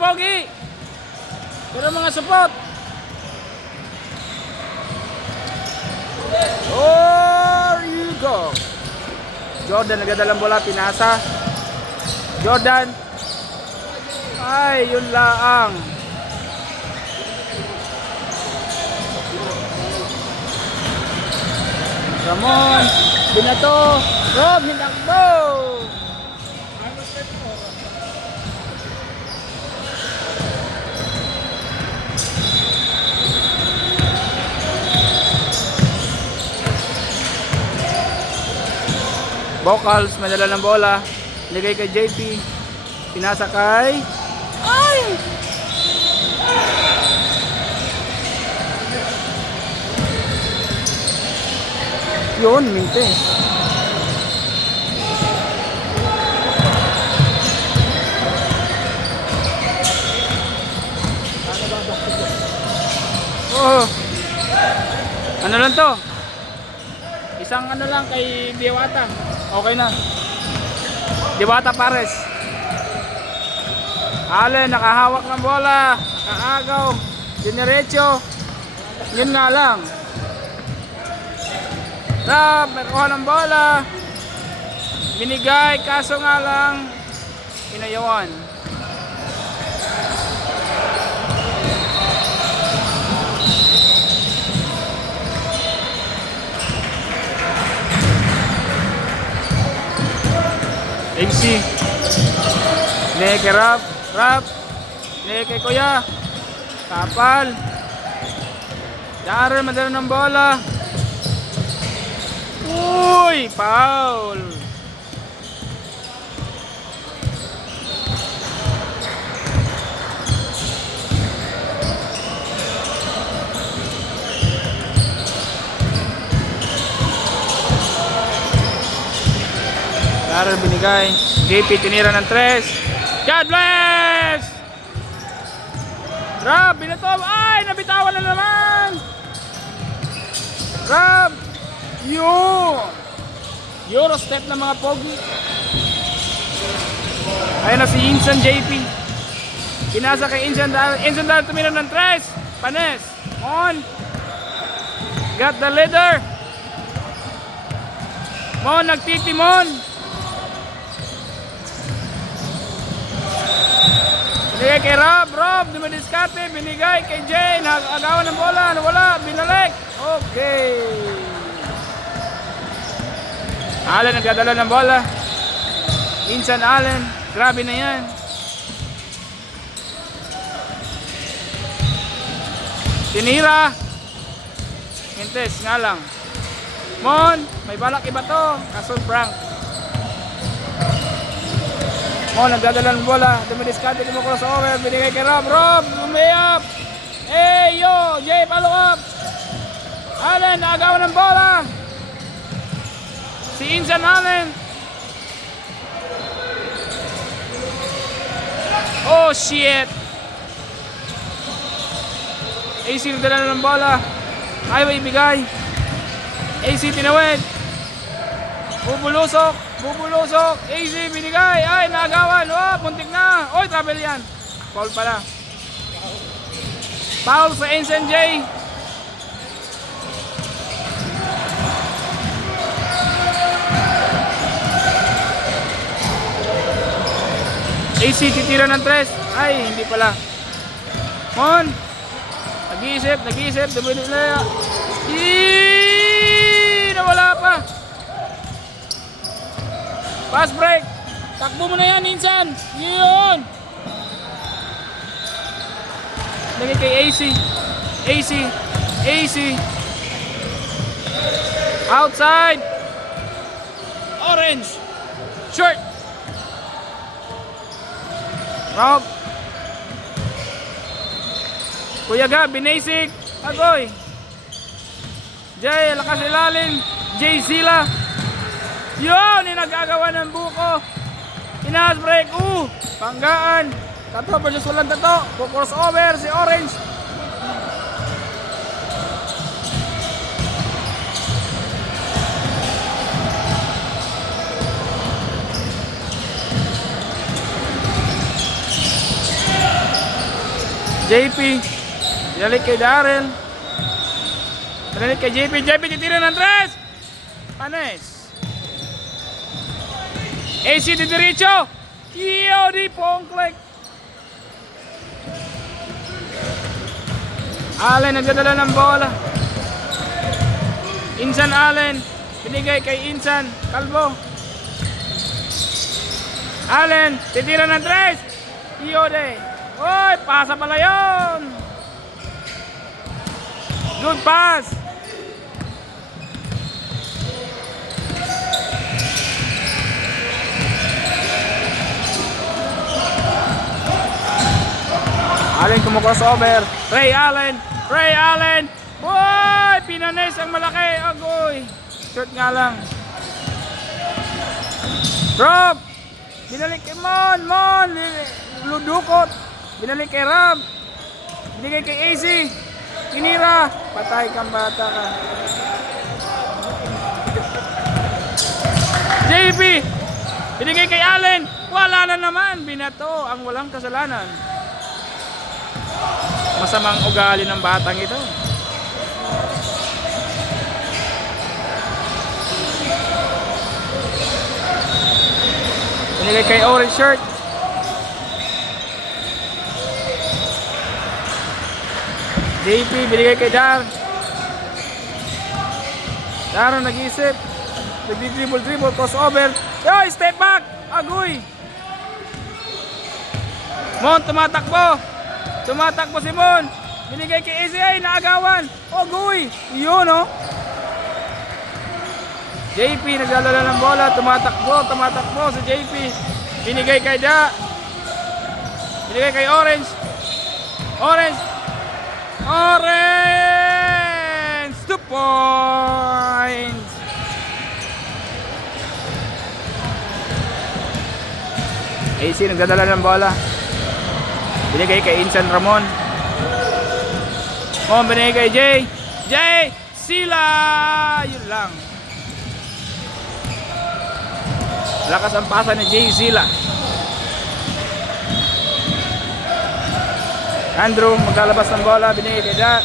pogi. Pero mga support. There you go. Jordan nagadalang bola, pinasa. Jordan. Ay, yun laang. Ramon, binato. Rob, hinakbo. Vocals, madala ng bola. Ligay kay JP. Pinasa kay... Ay! Yun, mintes. Oh. Ano lang to? Isang ano lang kay Diwata. Okay na. Diwata Pares. Allen nakahawak ng bola, nakaagaw, dinerecho. Yun nga lang. Rob, nakuha ng bola. Binigay, kaso nga lang inayawan. AC Neke Rap Neke Kuya Kapal Darren madala ng bola. Uy, foul. Darren binigay. JP tinira ng 3. God bless! Rob, binato. Ay, nabitawan na naman. Rob, Euro step ng mga pogi. Ayun na si Insan JP. Pinasa kay Insan Darren. Insan Darren tumira ng 3. Panes. On. Got the leader. Mon, nagtitimon. Binigay kay Rob, dumadiskarte, binigay kay Jay, nag-agawan ng bola, nawala, binalik. Okay. Allen nagdadala ng bola. Insan Allen, grabe na yan. Tinira. Hintes nga lang. Mon, may balak iba to, kaso prank. Mon, nagdadala ng bola, dumidiskarte, crossover, binigay kay Rob, umayap. Hey, yo, Jay, follow up. Allen, naagawan ng bola. Si Insan Allen. Oh, shit. AC nagdala ng bola. Ayaw ibigay. AC tinawid. Bubulusok. AC binigay. Ay, naagawan. Oh, puntik na. Oy, travel yan. Foul pala. Foul sa Insan J. AC titira ng 3. Ay, hindi pala. Mon. Nag-iisip. Dumili na. Nawala pa. Pass break. Takbo mo na yan, Insan. Yun. Lagay kay AC. Outside. Orange. Short. Rob. Kuya Gab, binasik. Agoy. Jay, lakas ilalim. Jay Zila. Yun, nagagawa ng buko. Inas break. Panggaan. Tato versus walang tato. Crossover si Orange. JP. Binalik kay Darren. Binalik kay JP. JP titira ng 3. Panes. AC di diretso. Iyo di pongklek. Allen nagdadala ng bola. Insan Allen. Binigay kay Insan. Kalbo. Allen. Titira ng 3. Iyo de. Oy, pasa pala yun. Good pass. Allen kumu-crossover. Ray Allen. Ray Allen. Boy, pinanes ang malaki. Agoy. Short nga lang. Drop. Binalik kay Mon. Ludukot. Binalik kay Rob. Binigay kay AC. Kinira. Patay kang bata ka. JP. Binigay kay Allen. Wala na naman. Binato ang walang kasalanan. Masamang ugali ng batang ito. Binigay kay orange shirt. JP binigay kay Dar. Dar nag-isip. Nag-dribble, crossover. Yo, step back. Agoy. Mon tumatakbo. Tumatakbo si Mon. Binigay kay ACA, naagawan. Agoy. Yun oh. JP naglalala ng bola, tumatakbo si JP. Binigay kay Da. Binigay kay Orange. Orange. 2 points. AC nagdadala ng bola. Binigay kay Insan Ramon. Binigay kay Jay Sila. Yun lang. Lakas ang pasa ni Jay Sila. Andrew maglalabas ng bola. Binigay kay Da.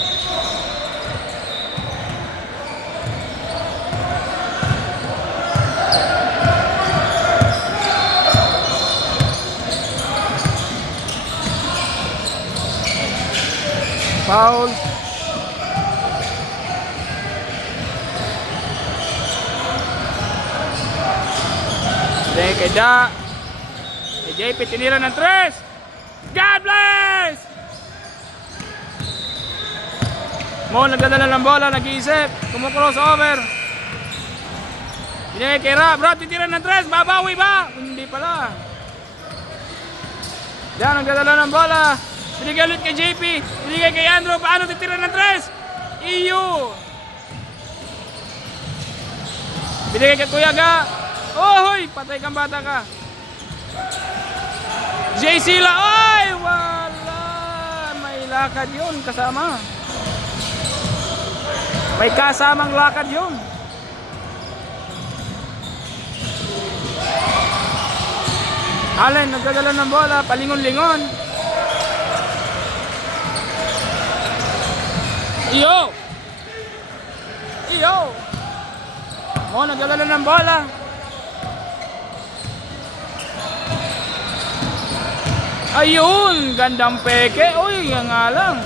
Foul. Binigay kay Da. Kay JP tinira ng 3. God bless! Mo nagdadala ng bola, nag-iisip. Kumu-crossover. Binigay kay Rob. Rob titira ng 3. Babawi ba? Hindi pala. Da nagdadala ng bola. Binigay ulit kay JP. Binigay kay Andrew. Paano titira ng 3? Iyo. Binigay kay Kuya Ga. Hoy, patay kang bata ka. Jay Sila. Oy, wala. May lakad yun kasama. May kasamang lakad yun. Allen nagdadala ng bola. Palingon-lingon. Iyo. Mo nagdadala ng bola. Ayun, gandang peke. Uy, yan nga lang.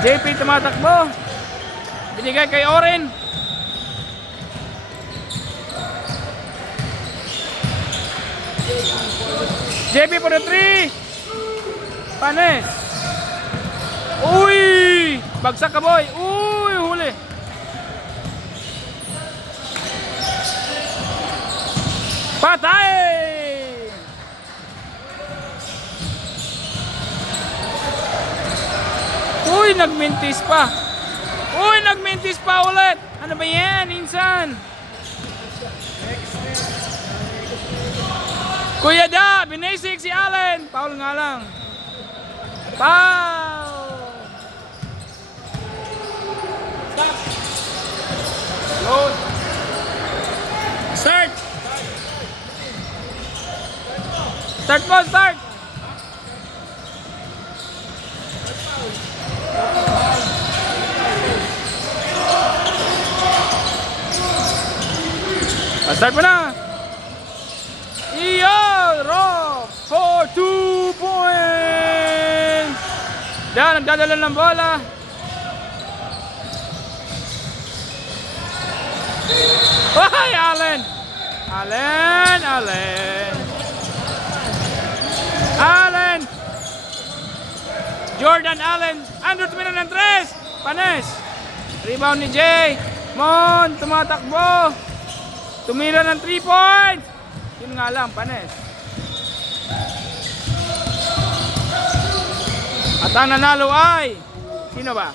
JP tumatakbo. Binigay kay Oren. JP for the 3. Panes. Uy! Bagsak ka boy. Uy, huli. Patay! Uy, nagmintis pa. Ulit. Ano ba yan, Insan? Kuya Da, binasik si Allen. Foul nga lang. Foul. Stop. Load. Start. Start mo, start. Start mo na. Iyo, Rob for 2 points. Yan, nagdadala ng bola. Ay, Allen. Jordan Allen. Andrew tumira ng 3. Panes. Rebound ni Jay. Mon, tumatakbo. Tumira ng 3 points. Yun nga lang, Panes. At ang nanalo ay, sino ba?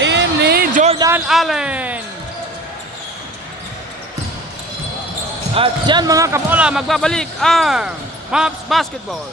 Team ni Jordan Allen. At yan mga kapola, magbabalik ang Mavs Basketball.